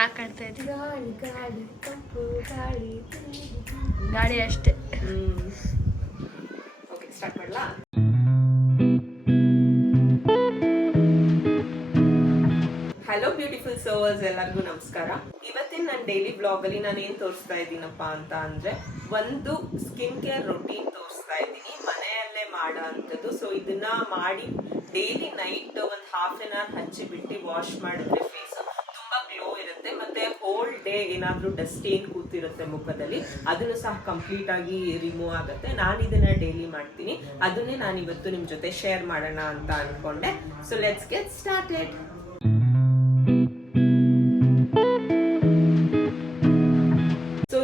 ಸಾಕಾಡ್ತಾ ಇದೆ. ಗಾಳಿ ಗಾಳಿ ತಂಪು ಗಾಳಿ ಗಾಳಿ ಅಷ್ಟೇ. ಓಕೆ, ಸ್ಟಾರ್ಟ್ ಮಾಡಲಾ? ಹಲೋ ಬ್ಯೂಟಿಫುಲ್ ಸೋವರ್ಸ್, ಎಲ್ಲರಿಗೂ ನಮಸ್ಕಾರ. ಇವತ್ತಿನ ನನ್ನ ಡೈಲಿ ಬ್ಲಾಗ್ ಅಲ್ಲಿ ನಾನು ಏನ್ ತೋರಿಸ್ತಾ ಇದ್ದೀನಪ್ಪ ಅಂತ ಅಂದ್ರೆ, ಒಂದು ಸ್ಕಿನ್ ಕೇರ್ ರೊಟೀನ್ ತೋರಿಸ್ತಾ ಇದ್ದೀನಿ, ಮನೆಯಲ್ಲೇ ಮಾಡೋ ಅಂಥದ್ದು. ಸೊ ಇದನ್ನ ಮಾಡಿ ಡೈಲಿ ನೈಟ್ ಒಂದು ಹಾಫ್ ಆನ್ ಅವರ್ ಹಚ್ಚಿ ಬಿಟ್ಟು ವಾಶ್ ಮಾಡಿದ್ರೆ ಫೇಸ್ ತುಂಬಾ ಗ್ಲೋ ಇರುತ್ತೆ. ಮತ್ತೆ ಹೋಲ್ ಡೇ ಏನಾದ್ರೂ ಡಸ್ಟ್ ಏನ್ ಕೂತಿರುತ್ತೆ ಮುಖದಲ್ಲಿ ಅದನ್ನು ಸಹ ಕಂಪ್ಲೀಟ್ ಆಗಿ ರಿಮೂವ್ ಆಗುತ್ತೆ. ನಾನು ಇದನ್ನ ಡೈಲಿ ಮಾಡ್ತೀನಿ, ಅದನ್ನೇ ನಾನು ಇವತ್ತು ನಿಮ್ ಜೊತೆ ಶೇರ್ ಮಾಡೋಣ ಅಂತ ಅನ್ಕೊಂಡೆ. So let's get started.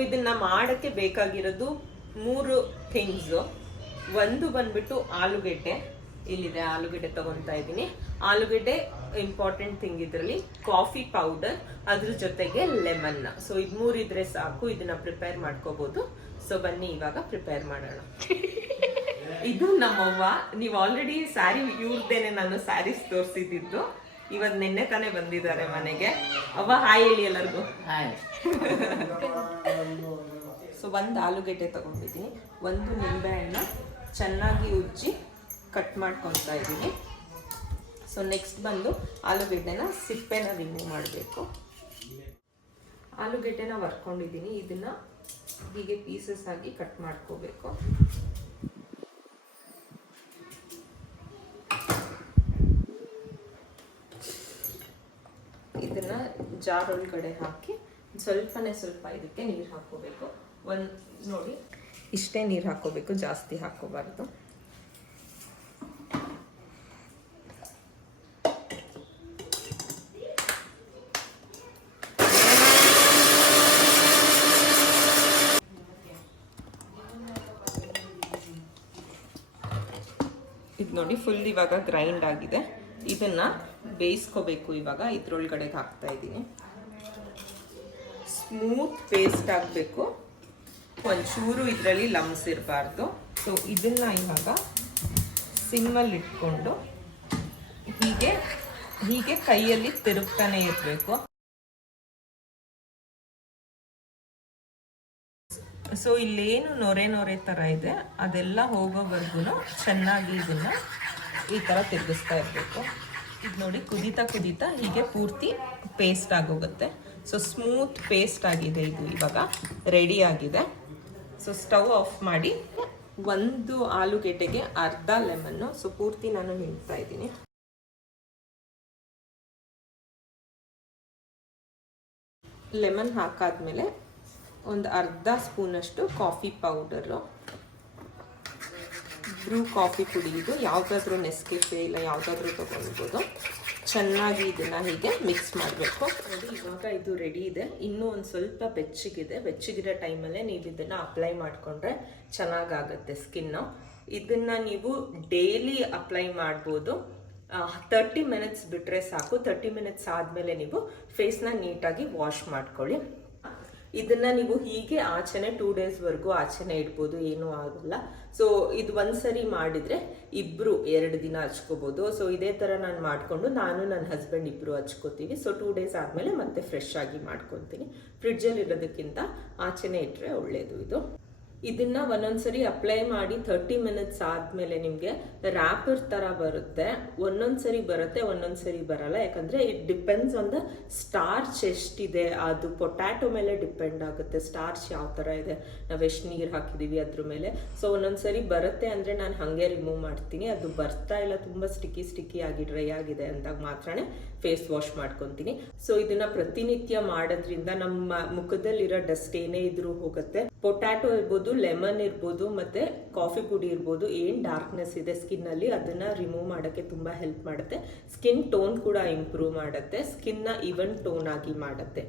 ಇದನ್ನ ಮಾಡಕ್ಕೆ ಬೇಕಾಗಿರೋದು 3 ಥಿಂಗ್ಸ್. ಒಂದು ಬಂದ್ಬಿಟ್ಟು ಆಲೂಗೆಡ್ಡೆ. ಇಲ್ಲಿದೆ ಆಲೂಗೆಡ್ಡೆ ತಗೊಂತಾ ಇದ್ದೀನಿ. ಆಲೂಗೆಡ್ಡೆ ಇಂಪಾರ್ಟೆಂಟ್ ಥಿಂಗ್ ಇದರಲ್ಲಿ. ಕಾಫಿ ಪೌಡರ್, ಅದ್ರ ಜೊತೆಗೆ ಲೆಮನ್. ಸೊ ಇದು 3 ಇದ್ರೆ ಸಾಕು. ಇದನ್ನ ಪ್ರಿಪೇರ್ ಮಾಡ್ಕೋಬಹುದು. ಸೊ ಬನ್ನಿ ಇವಾಗ ಪ್ರಿಪೇರ್ ಮಾಡೋಣ. ಇದು ನಮ್ಮವ್ವ. ನೀವು ಆಲ್ರೆಡಿ ಸ್ಯಾರಿ ಇವ್ರದ್ದೇನೆ ನಾನು ಸ್ಯಾರೀಸ್ ತೋರಿಸಿದ್ದು. ಇವತ್ತು ನಿನ್ನೆ ತಾನೇ ಬಂದಿದ್ದಾರೆ ಮನೆಗೆ. ಅವ್ವ ಹಾಯ್ ಹೇಳಿ ಎಲ್ಲರಿಗೂ. ಹಾಯ್. ಸೊ ಒಂದು ಆಲೂಗೆಡ್ಡೆ ತಗೊಂಡಿದ್ದೀನಿ. ಒಂದು ನಿಂಬೆಹಣ್ಣ ಚೆನ್ನಾಗಿ ಉಜ್ಜಿ ಕಟ್ ಮಾಡ್ಕೊತಾ ಇದ್ದೀನಿ. ಸೊ ನೆಕ್ಸ್ಟ್ ಬಂದು ಆಲೂಗೆಡ್ಡೆನ ಸಿಪ್ಪೆನ ರಿಮೂವ್ ಮಾಡಬೇಕು. ಆಲೂಗೆಡ್ಡೆನ ವರ್ಕೊಂಡಿದ್ದೀನಿ. ಇದನ್ನ ಹೀಗೆ ಪೀಸಸ್ ಆಗಿ ಕಟ್ ಮಾಡ್ಕೋಬೇಕು. ಇದನ್ನ ಜಾರ್ ಒಳಗಡೆ ಹಾಕಿ ಸ್ವಲ್ಪನೇ ಸ್ವಲ್ಪ ಇದಕ್ಕೆ ನೀರು ಹಾಕೋಬೇಕು. ನೋಡಿ ಇಷ್ಟೇ ನೀರು ಹಾಕೋಬೇಕು, ಜಾಸ್ತಿ ಹಾಕೋಬಾರ್ದು. ಇದು ನೋಡಿ ಫುಲ್ ಇವಾಗ ಗ್ರೈಂಡ್ ಆಗಿದೆ. ಇದನ್ನ ಬೇಯಿಸ್ಕೋಬೇಕು. ಇವಾಗ ಇದ್ರೊಳಗಡೆ ಹಾಕ್ತಾ ಇದ್ದೀನಿ. ಸ್ಮೂತ್ ಪೇಸ್ಟ್ ಆಗಬೇಕು. ಒಂಚೂರು ಇದರಲ್ಲಿ ಲಮ್ಸ್ ಇರಬಾರ್ದು. ಸೊ ಇದನ್ನ ಇವಾಗ ಸಿಮ್ಮಲ್ಲಿ ಇಟ್ಕೊಂಡು ಹೀಗೆ ಕೈಯಲ್ಲಿ ತಿರುಗ್ತಾನೆ ಇರಬೇಕು. ಸೊ ಇಲ್ಲೇನು ನೊರೆ ಥರ ಇದೆ ಅದೆಲ್ಲ ಹೋಗೋವರೆಗೂ ಚೆನ್ನಾಗಿ ಇದನ್ನ ಈ ಥರ ತಿರುಗಿಸ್ತಾ ಇರಬೇಕು. ಇದು ನೋಡಿ ಕುದೀತಾ ಹೀಗೆ ಪೂರ್ತಿ ಪೇಸ್ಟ್ ಆಗೋಗುತ್ತೆ. ಸೊ ಸ್ಮೂತ್ ಪೇಸ್ಟ್ ಆಗಿದೆ. ಇದು ಇವಾಗ ರೆಡಿ ಆಗಿದೆ. ಸೊ ಸ್ಟವ್ ಆಫ್ ಮಾಡಿ ಒಂದು ಆಲೂಗೆಡ್ಡೆಗೆ ಅರ್ಧ ಲೆಮನ್ನು. ಸೊ ಪೂರ್ತಿ ನಾನು ಹಿಂಡ್ತಾ ಇದ್ದೀನಿ. ಲೆಮನ್ ಹಾಕಾದ್ಮೇಲೆ ಒಂದು ಅರ್ಧ ಸ್ಪೂನಷ್ಟು ಕಾಫಿ ಪೌಡರು, ಬ್ರೂ ಕಾಫಿ ಪುಡಿ. ಇದು ಯಾವುದಾದ್ರೂ ನೆಸ್ಕೆಫೆ ಇಲ್ಲ ಯಾವುದಾದ್ರೂ ತೊಗೊಳ್ಬೋದು. ಚೆನ್ನಾಗಿ ಇದನ್ನು ಹೀಗೆ ಮಿಕ್ಸ್ ಮಾಡಬೇಕು. ನೋಡಿ ಇವಾಗ ಇದು ರೆಡಿ ಇದೆ. ಇನ್ನೂ ಒಂದು ಸ್ವಲ್ಪ ಬೆಚ್ಚಗಿದೆ. ಬೆಚ್ಚಗಿರೋ ಟೈಮಲ್ಲೇ ನೀವು ಇದನ್ನು ಅಪ್ಲೈ ಮಾಡಿಕೊಂಡ್ರೆ ಚೆನ್ನಾಗಾಗುತ್ತೆ ಸ್ಕಿನ್ನು. ಇದನ್ನು ನೀವು ಡೈಲಿ ಅಪ್ಲೈ ಮಾಡ್ಬೋದು. 30 ಮಿನಿಟ್ಸ್ ಬಿಟ್ಟರೆ ಸಾಕು. 30 ಮಿನಿಟ್ಸ್ ಆದಮೇಲೆ ನೀವು ಫೇಸ್ನ ನೀಟಾಗಿ ವಾಶ್ ಮಾಡ್ಕೊಳ್ಳಿ. ಇದನ್ನ ನೀವು ಹೀಗೆ ಆಚೆನೆ 2 ಡೇಸ್ವರೆಗೂ ಆಚೆನೆ ಇಡ್ಬೋದು, ಏನೂ ಆಗಲ್ಲ. ಸೊ ಇದು ಒಂದ್ಸರಿ ಮಾಡಿದ್ರೆ ಇಬ್ರು 2 ದಿನ ಹಚ್ಕೋಬಹುದು. ಸೊ ಇದೇ ತರ ನಾನು ಮಾಡ್ಕೊಂಡು ನಾನು ನನ್ನ ಹಸ್ಬೆಂಡ್ ಇಬ್ರು ಹಚ್ಕೋತೀವಿ. ಸೊ 2 ಡೇಸ್ ಆದ್ಮೇಲೆ ಮತ್ತೆ ಫ್ರೆಶ್ ಆಗಿ ಮಾಡ್ಕೊತೀನಿ. ಫ್ರಿಡ್ಜಲ್ಲಿ ಇರೋದಕ್ಕಿಂತ ಆಚೆನೆ ಇಟ್ರೆ ಒಳ್ಳೇದು. ಇದನ್ನ ಒಂದೊಂದ್ಸರಿ ಅಪ್ಲೈ ಮಾಡಿ 30 ಮಿನಿಟ್ಸ್ ಆದ್ಮೇಲೆ ನಿಮಗೆ ರ್ಯಾಪರ್ ತರ ಬರುತ್ತೆ. ಒಂದೊಂದ್ಸರಿ ಬರುತ್ತೆ, ಒಂದೊಂದ್ಸರಿ ಬರಲ್ಲ. ಯಾಕಂದ್ರೆ it depends on the starch ಎಷ್ಟಿದೆ, ಅದು ಪೊಟ್ಯಾಟೊ ಮೇಲೆ ಡಿಪೆಂಡ್ ಆಗುತ್ತೆ. ಸ್ಟಾರ್ಚ್ ಯಾವ ತರ ಇದೆ, ನಾವು ಎಷ್ಟು ನೀರು ಹಾಕಿದೀವಿ ಅದ್ರ ಮೇಲೆ. ಸೊ ಒಂದೊಂದ್ಸರಿ ಬರುತ್ತೆ ಅಂದ್ರೆ ನಾನು ಹಾಗೆ ರಿಮೂವ್ ಮಾಡ್ತೀನಿ. ಅದು ಬರ್ತಾ ಇಲ್ಲ, ತುಂಬಾ ಸ್ಟಿಕ್ಕಿ ಆಗಿ ಡ್ರೈ ಆಗಿದೆ ಅಂದಾಗ ಮಾತ್ರನೇ ಫೇಸ್ ವಾಶ್ ಮಾಡ್ಕೊತೀನಿ. ಸೊ ಇದನ್ನ ಪ್ರತಿನಿತ್ಯ ಮಾಡೋದ್ರಿಂದ ನಮ್ಮ ಮುಖದಲ್ಲಿರೋ ಡಸ್ಟ್ ಏನೇ ಇದ್ರೂ ಹೋಗುತ್ತೆ. ಪೊಟ್ಯಾಟೊ ಇರ್ಬೋದು, ಲೆಮನ್ ಇರ್ಬೋದು, ಮತ್ತೆ ಕಾಫಿ ಪುಡಿ ಇರ್ಬೋದು, ಏನ್ ಡಾರ್ಕ್ನೆಸ್ ಇದೆ ಸ್ಕಿನ್ ಅಲ್ಲಿ ಅದನ್ನ ರಿಮೂವ್ ಮಾಡೋಕ್ಕೆ ತುಂಬಾ ಹೆಲ್ಪ್ ಮಾಡುತ್ತೆ. ಸ್ಕಿನ್ ಟೋನ್ ಕೂಡ ಇಂಪ್ರೂವ್ ಮಾಡುತ್ತೆ. ಸ್ಕಿನ್ ನ ಈವನ್ ಟೋನ್ ಆಗಿ ಮಾಡುತ್ತೆ.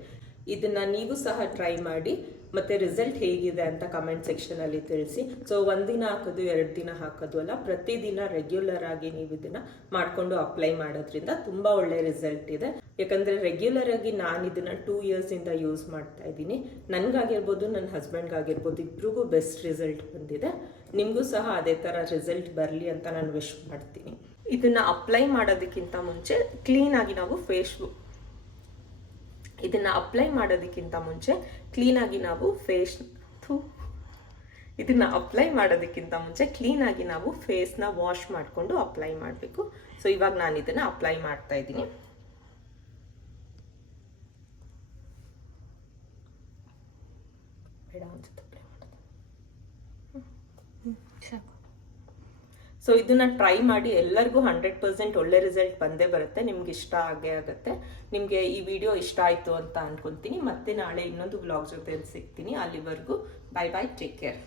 ಇದನ್ನ ನೀವು ಸಹ ಟ್ರೈ ಮಾಡಿ. ಮತ್ತೆ ರಿಸಲ್ಟ್ ಹೇಗಿದೆ ಅಂತ ಕಮೆಂಟ್ ಸೆಕ್ಷನ್ ಅಲ್ಲಿ ತಿಳಿಸಿ. ಸೊ ಒಂದಿನ ಹಾಕೋದು 2 ದಿನ ಹಾಕೋದು ಅಲ್ಲ, ಪ್ರತಿದಿನ ರೆಗ್ಯುಲರ್ ಆಗಿ ನೀವು ಇದನ್ನ ಮಾಡ್ಕೊಂಡು ಅಪ್ಲೈ ಮಾಡೋದ್ರಿಂದ ತುಂಬಾ ಒಳ್ಳೆ ರಿಸಲ್ಟ್ ಇದೆ. ಯಾಕಂದ್ರೆ ರೆಗ್ಯುಲರ್ ಆಗಿ ನಾನು ಇದನ್ನ 2 ಇಯರ್ಸ್ ಇಂದ ಯೂಸ್ ಮಾಡ್ತಾ ಇದ್ದೀನಿ. ನನ್ಗಾಗಿರ್ಬೋದು, ನನ್ನ ಹಸ್ಬೆಂಡ್ಗಾಗಿರ್ಬೋದು, ಇಬ್ರಿಗೂ ಬೆಸ್ಟ್ ರಿಸಲ್ಟ್ ಬಂದಿದೆ. ನಿಮಗೂ ಸಹ ಅದೇ ತರ ರಿಸಲ್ಟ್ ಬರಲಿ ಅಂತ ನಾನು ವಿಶ್ ಮಾಡ್ತೀನಿ. ಇದನ್ನ ಅಪ್ಲೈ ಮಾಡೋದಕ್ಕಿಂತ ಮುಂಚೆ ಕ್ಲೀನ್ ಆಗಿ ನಾವು ಇದನ್ನು ಅಪ್ಲೈ ಮಾಡೋದಕ್ಕಿಂತ ಮುಂಚೆ ಕ್ಲೀನಾಗಿ ನಾವು ಇದನ್ನು ಅಪ್ಲೈ ಮಾಡೋದಕ್ಕಿಂತ ಮುಂಚೆ ಕ್ಲೀನಾಗಿ ನಾವು ಫೇಸ್ನ ವಾಶ್ ಮಾಡಿಕೊಂಡು ಅಪ್ಲೈ ಮಾಡಬೇಕು. ಸೊ ಇವಾಗ ನಾನು ಇದನ್ನು ಅಪ್ಲೈ ಮಾಡ್ತಾ ಇದ್ದೀನಿ. ಬೇಡ ಅನ್ಸುತ್ತೆ ಅಪ್ಲೈ ಮಾಡೋದು. ಸೊ ಇದನ್ನ ಟ್ರೈ ಮಾಡಿ, ಎಲ್ಲರಿಗೂ 100% ಒಳ್ಳೆ ರಿಸಲ್ಟ್ ಬಂದೇ ಬರುತ್ತೆ. ನಿಮ್ಗೆ ಇಷ್ಟ ಆಗೇ ಆಗುತ್ತೆ. ನಿಮಗೆ ಈ ವಿಡಿಯೋ ಇಷ್ಟ ಆಯಿತು ಅಂತ ಅನ್ಕೊಂತೀನಿ. ಮತ್ತೆ ನಾಳೆ ಇನ್ನೊಂದು ವ್ಲಾಗ್ ಜೊತೆ ಸಿಗ್ತೀನಿ. ಅಲ್ಲಿವರೆಗೂ ಬೈ ಬೈ, ಟೇಕ್ ಕೇರ್.